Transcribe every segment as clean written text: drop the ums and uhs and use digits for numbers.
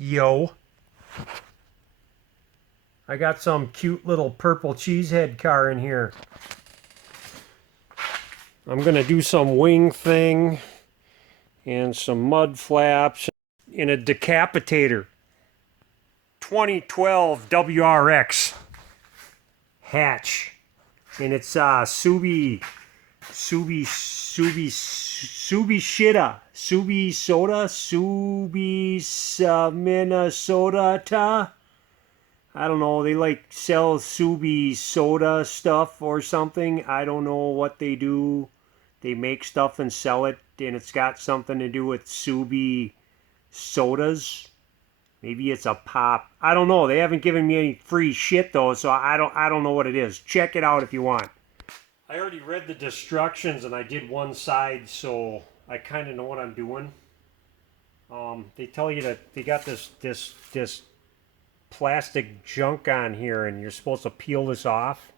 Yo, I got some cute little purple cheesehead car in here. I'm gonna do some wing thing and some mud flaps in a decapitator. 2012 WRX hatch, and it's Minnesota. I don't know, they like sell Subi soda stuff or something. I don't know what they do. They make stuff and sell it, and it's got something to do with Subi sodas. Maybe it's a pop. I don't know. They haven't given me any free shit though, so I don't know what it is. Check it out if you want. I already read the instructions and I did one side, so I kind of know what I'm doing. They tell you that they got this plastic junk on here, and you're supposed to peel this off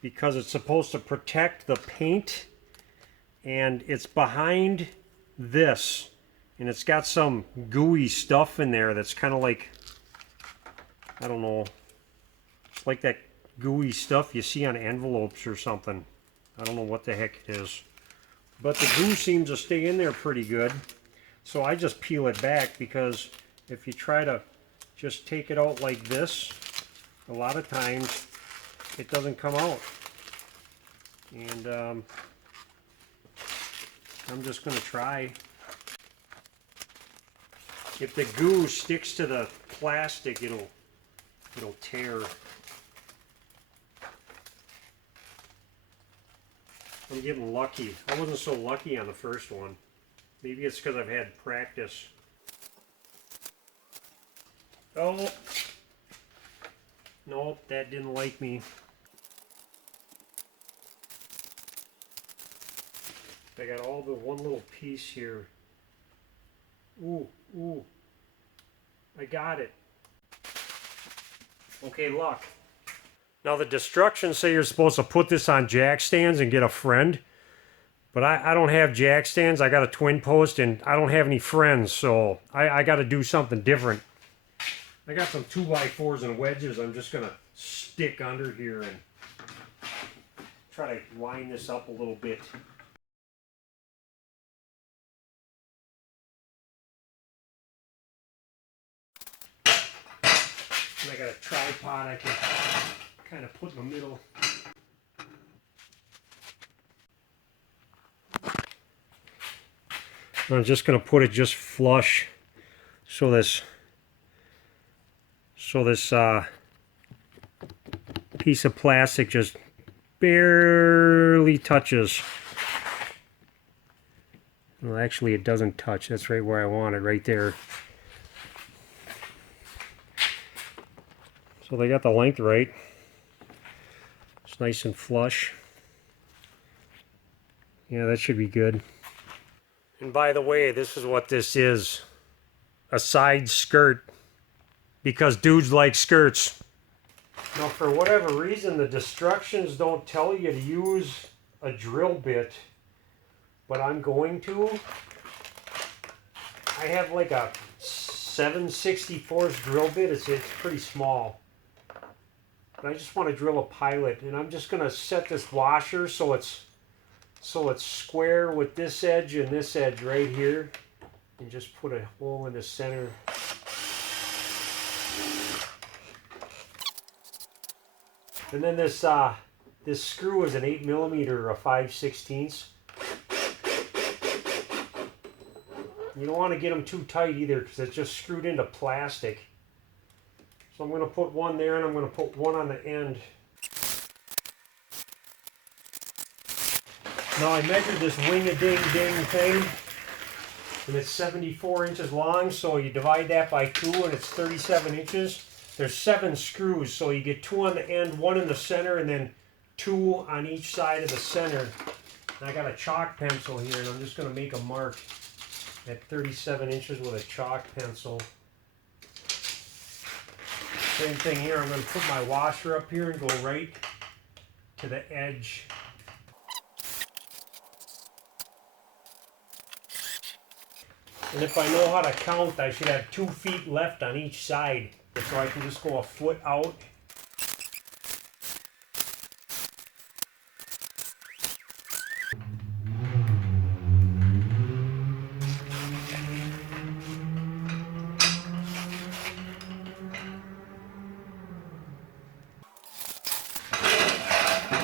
because it's supposed to protect the paint, and it's behind this, and it's got some gooey stuff in there that's kind of like, I don't know, it's like that gooey stuff you see on envelopes or something. I don't know what the heck it is, but the glue seems to stay in there pretty good. So I just peel it back, because if you try to just take it out like this, a lot of times it doesn't come out. And I'm just going to try. If the goo sticks to the plastic, it'll tear. I'm getting lucky. I wasn't so lucky on the first one. Maybe it's because I've had practice. Oh, nope, that didn't like me. I got all the one little piece here. Ooh, I got it. Okay, luck. Now the instructions say you're supposed to put this on jack stands and get a friend. But I don't have jack stands. I got a twin post, and I don't have any friends, so I got to do something different. I got some 2x4s and wedges I'm just going to stick under here and try to line this up a little bit. And I got a tripod I can kind of put in the middle. I'm just going to put it just flush so this piece of plastic just barely touches. Well, actually it doesn't touch. That's right where I want it, right there. So they got the length right. It's nice and flush. Yeah, that should be good. And by the way, this is what this is. A side skirt. Because dudes like skirts. Now, for whatever reason, the instructions don't tell you to use a drill bit. But I'm going to. I have like a 7/64 drill bit. It's pretty small. But I just want to drill a pilot. And I'm just going to set this washer so it's square with this edge and this edge right here, and just put a hole in the center. And then this screw is an 8mm or a 5/16. You don't want to get them too tight either, because it's just screwed into plastic. So I'm going to put one there, and I'm going to put one on the end. Now I measured this wing-a-ding-ding thing, and it's 74 inches long, so you divide that by 2, and it's 37 inches. There's 7 screws, so you get 2 on the end, 1 in the center, and then 2 on each side of the center. And I got a chalk pencil here, and I'm just going to make a mark at 37 inches with a chalk pencil. Same thing here. I'm going to put my washer up here and go right to the edge. And if I know how to count, I should have 2 feet left on each side. So I can just go a foot out.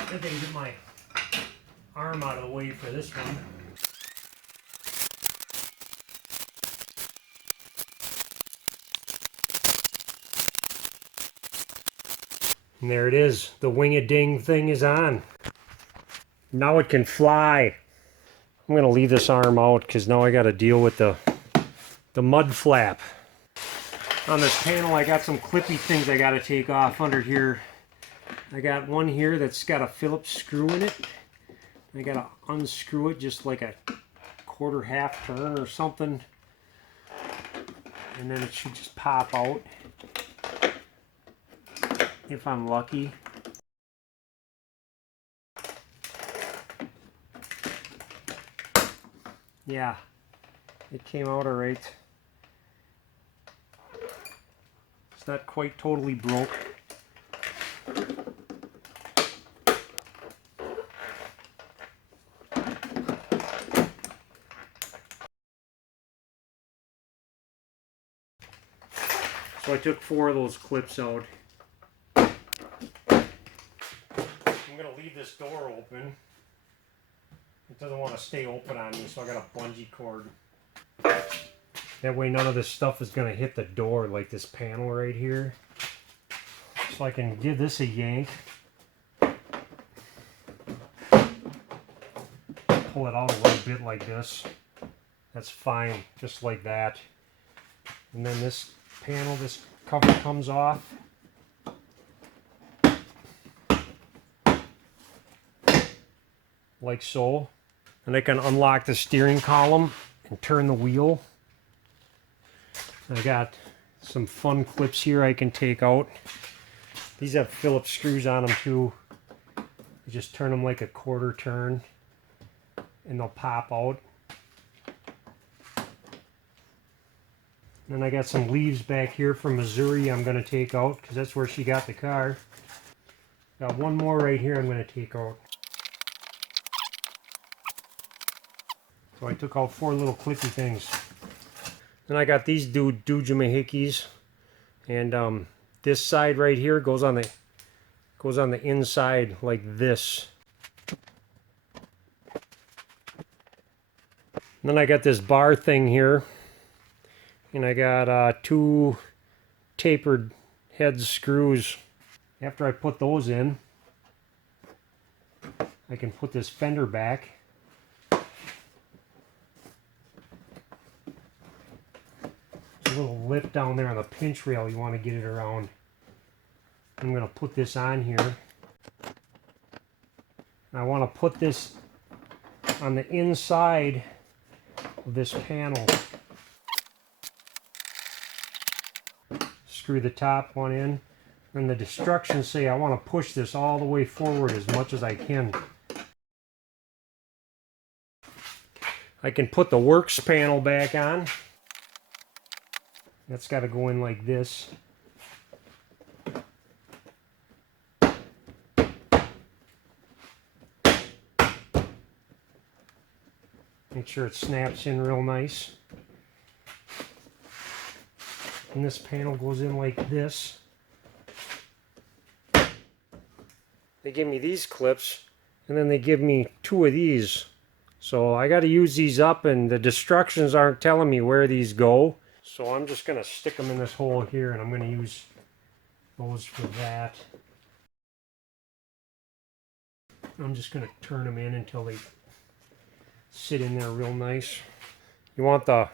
I can get my arm out of the way for this one. And there it is. The wing-a-ding thing is on. Now it can fly. I'm going to leave this arm out because now I got to deal with the mud flap. On this panel I got some clippy things I got to take off under here. I got one here that's got a Phillips screw in it. I got to unscrew it just like a quarter half turn or something. And then it should just pop out. If I'm lucky. Yeah, it came out alright. It's not quite totally broke. So I took 4 of those clips out. I'm going to leave this door open. It doesn't want to stay open on me, so I got a bungee cord. That way none of this stuff is going to hit the door, like this panel right here. So I can give this a yank. Pull it out a little bit like this. That's fine, just like that. And then this panel, this cover comes off. Like so. And I can unlock the steering column and turn the wheel. I got some fun clips here I can take out. These have Phillips screws on them too. You just turn them like a quarter turn and they'll pop out. And then I got some leaves back here from Missouri I'm going to take out because that's where she got the car. Got one more right here I'm going to take out. So I took out 4 little clippy things. Then I got these doojamahickeys, and this side right here goes on the inside like this. And then I got this bar thing here, and I got 2 tapered head screws. After I put those in, I can put this fender back. A little lip down there on the pinch rail you want to get it around. I'm going to put this on here. And I want to put this on the inside of this panel. Screw the top one in. And the instructions say I want to push this all the way forward as much as I can. I can put the works panel back on. That's got to go in like this. Make sure it snaps in real nice. And this panel goes in like this. They give me these clips, and then they give me 2 of these. So I got to use these up, and the instructions aren't telling me where these go. So I'm just going to stick them in this hole here, and I'm going to use those for that. I'm just going to turn them in until they sit in there real nice. You want the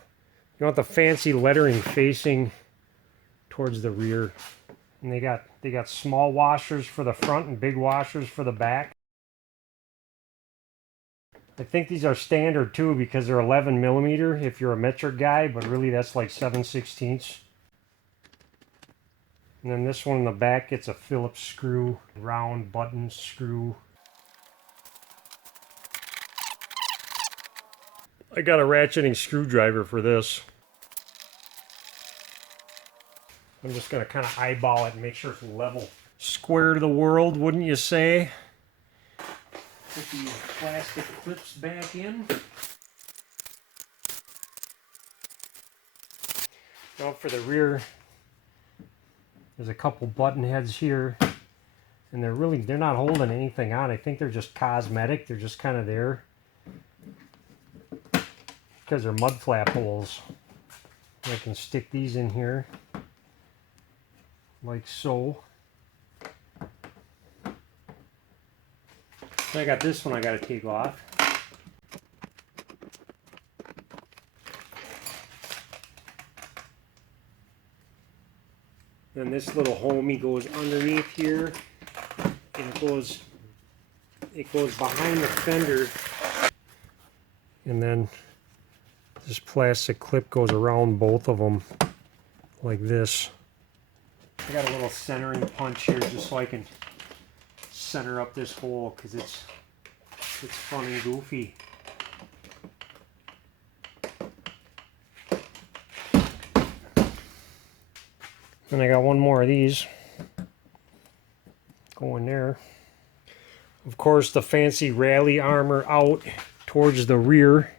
fancy lettering facing towards the rear. And they got small washers for the front and big washers for the back. I think these are standard too because they're 11 millimeter if you're a metric guy, but really that's like 7/16. And then this one in the back gets a Phillips screw, round button screw. I got a ratcheting screwdriver for this. I'm just going to kind of eyeball it and make sure it's level. Square to the world, wouldn't you say? Put these plastic clips back in. Now for the rear, there's a couple button heads here, and they're not holding anything on. I think they're just cosmetic. They're just kind of there because they're mud flap holes. I can stick these in here like so. I got this one I got to take off. Then this little homie goes underneath here, and it goes behind the fender, and then this plastic clip goes around both of them like this. I got a little centering punch here just so I can center up this hole because it's fun and goofy. And I got one more of these going there. Of course, the fancy rally armor out towards the rear.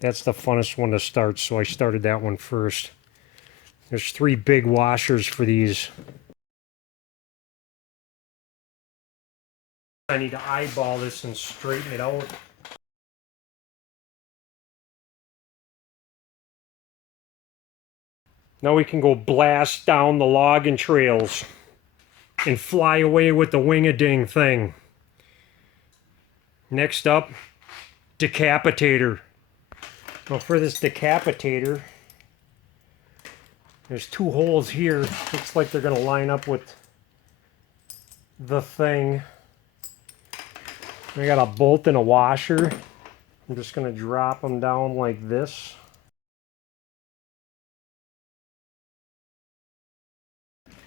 That's the funnest one to start, so I started that one first. There's 3 big washers for these. I need to eyeball this and straighten it out. Now we can go blast down the logging trails and fly away with the wing-a-ding thing. Next up, decapitator. Now for this decapitator, there's 2 holes here. Looks like they're going to line up with the thing. I got a bolt and a washer. I'm just going to drop them down like this.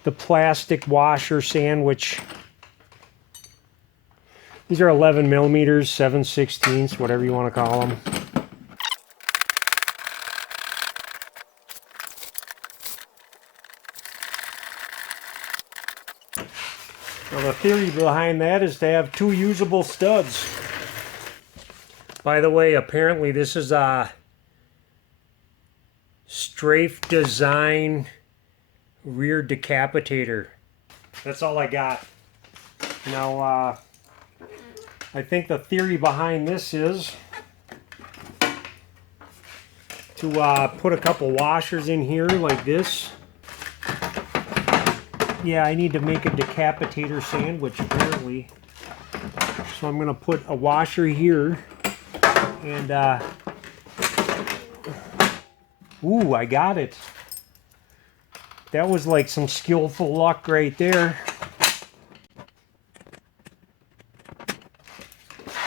The plastic washer sandwich. These are 11 millimeters, 7/16, whatever you want to call them. Now the theory behind that is to have 2 usable studs. By the way, apparently this is a Strafe Design rear decapitator. That's all I got. Now, I think the theory behind this is to put a couple washers in here like this. Yeah, I need to make a decapitator sandwich apparently. So I'm going to put a washer here and ooh, I got it. That was like some skillful luck right there.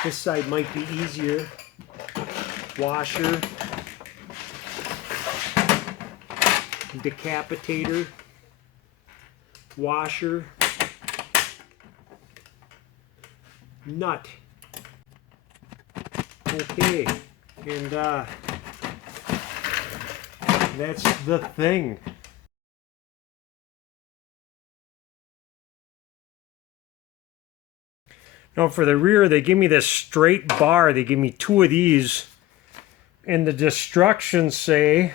This side might be easier. Washer. Decapitator. Washer. Nut. Okay. And that's the thing. Now for the rear, they give me this straight bar. They give me 2 of these. And the instructions say,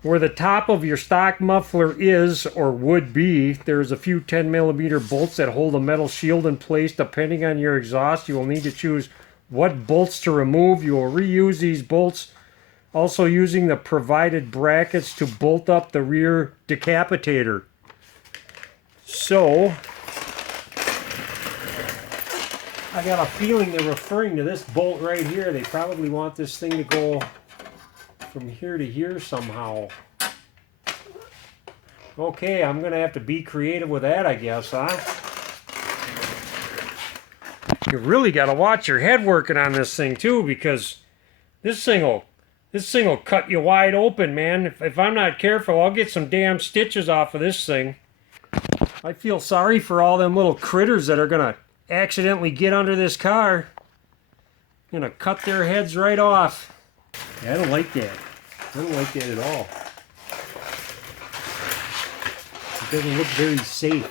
where the top of your stock muffler is, or would be, there's a few 10mm bolts that hold a metal shield in place. Depending on your exhaust, you will need to choose what bolts to remove. You will reuse these bolts, also using the provided brackets to bolt up the rear decapitator. So, I got a feeling they're referring to this bolt right here. They probably want this thing to go from here to here somehow. Okay, I'm gonna have to be creative with that, I guess, huh? You really gotta watch your head working on this thing too, because this thing will cut you wide open, man. If I'm not careful, I'll get some damn stitches off of this thing. I feel sorry for all them little critters that are gonna accidentally get under this car. Gonna cut their heads right off. Yeah, I don't like that. I don't like that at all. It doesn't look very safe.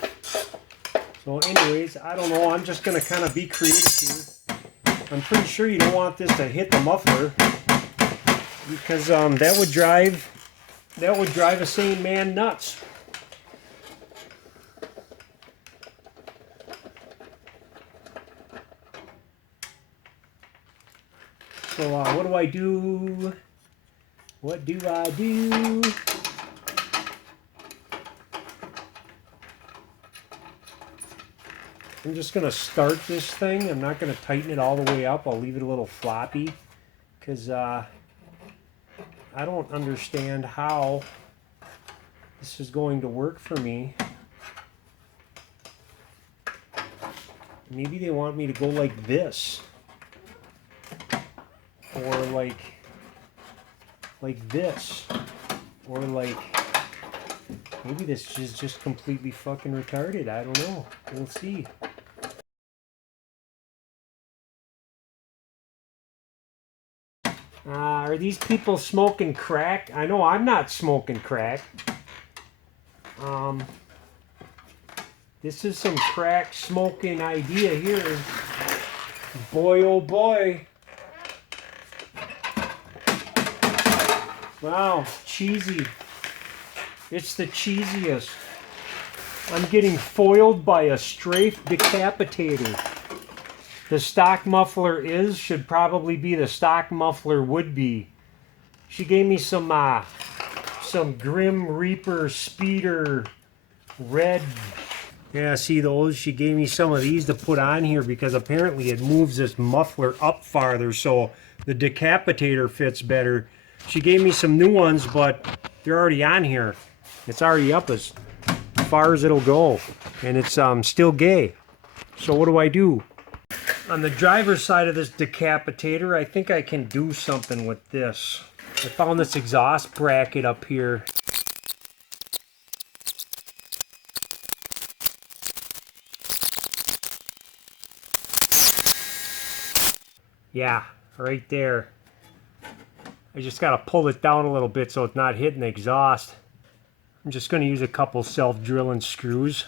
So anyways, I don't know. I'm just gonna kind of be creative here. I'm pretty sure you don't want this to hit the muffler, because that would drive a sane man nuts. So what do I do? What do I do? I'm just going to start this thing. I'm not going to tighten it all the way up. I'll leave it a little floppy, because I don't understand how this is going to work for me. Maybe they want me to go like this, or like this, or like, maybe this is just completely fucking retarded. I don't know. We'll see. Are these people smoking crack? I know I'm not smoking crack. This is some crack smoking idea here. Boy, oh boy. Wow, cheesy. It's the cheesiest. I'm getting foiled by a strafe decapitator. The stock muffler should probably be the stock muffler would be. She gave me some Grim Reaper Speeder red. Yeah, see those? She gave me some of these to put on here because apparently it moves this muffler up farther so the decapitator fits better. She gave me some new ones, but they're already on here. It's already up as far as it'll go, and it's still gay. So what do I do? On the driver's side of this decapitator, I think I can do something with this. I found this exhaust bracket up here. Yeah, right there. I just gotta pull it down a little bit so it's not hitting the exhaust. I'm just gonna use a couple self-drilling screws.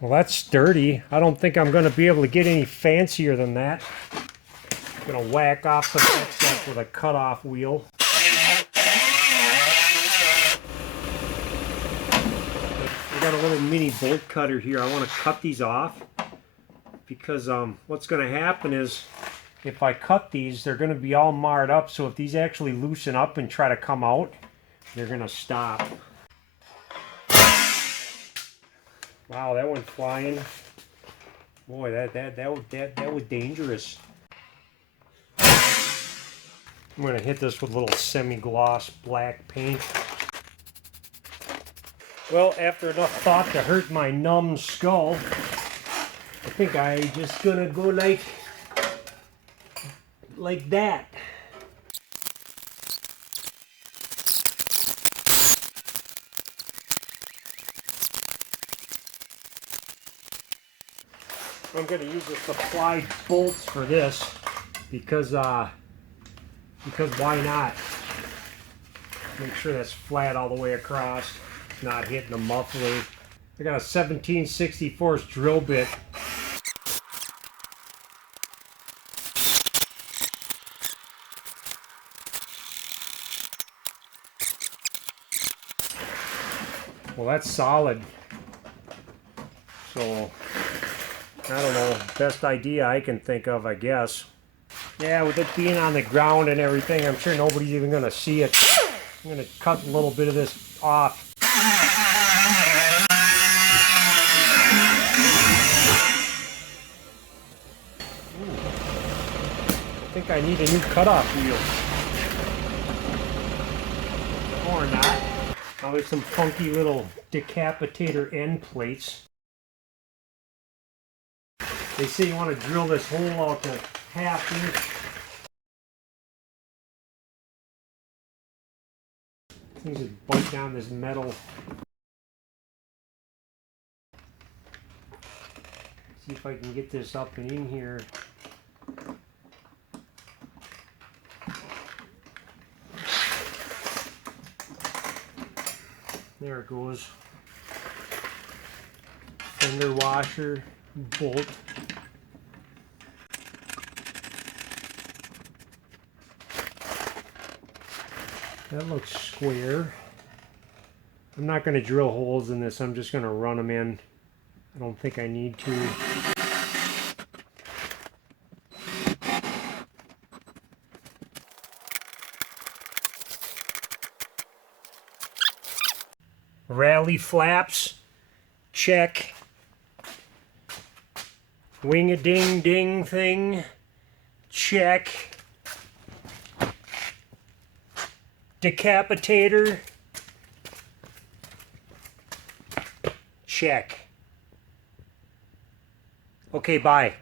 Well, that's sturdy. I don't think I'm going to be able to get any fancier than that. I'm going to whack off some excess with a cutoff wheel. I got a little mini bolt cutter here. I want to cut these off because what's going to happen is if I cut these, they're going to be all marred up. So if these actually loosen up and try to come out, they're going to stop. Wow, that went flying. Boy, that was dangerous. I'm gonna hit this with a little semi-gloss black paint. Well, after enough thought to hurt my numb skull, I think I just gonna go like that. I'm going to use the supplied bolts for this because why not? Make sure that's flat all the way across, not hitting the muffler. I got a 17/64 drill bit. Well, that's solid. So I don't know, best idea I can think of, I guess. Yeah, with it being on the ground and everything, I'm sure nobody's even going to see it. I'm going to cut a little bit of this off. Ooh. I think I need a new cutoff wheel. Or not. Now there's some funky little decapitator end plates. They say you want to drill this hole out to 1/2 inch. Things that bite down this metal See if I can get this up and in here. There it goes. Fender washer, bolt. That looks square. I'm not going to drill holes in this. I'm just going to run them in. I don't think I need to. Rally flaps, check. Wing-a-ding-ding thing, check. Decapitator, check. Okay, bye.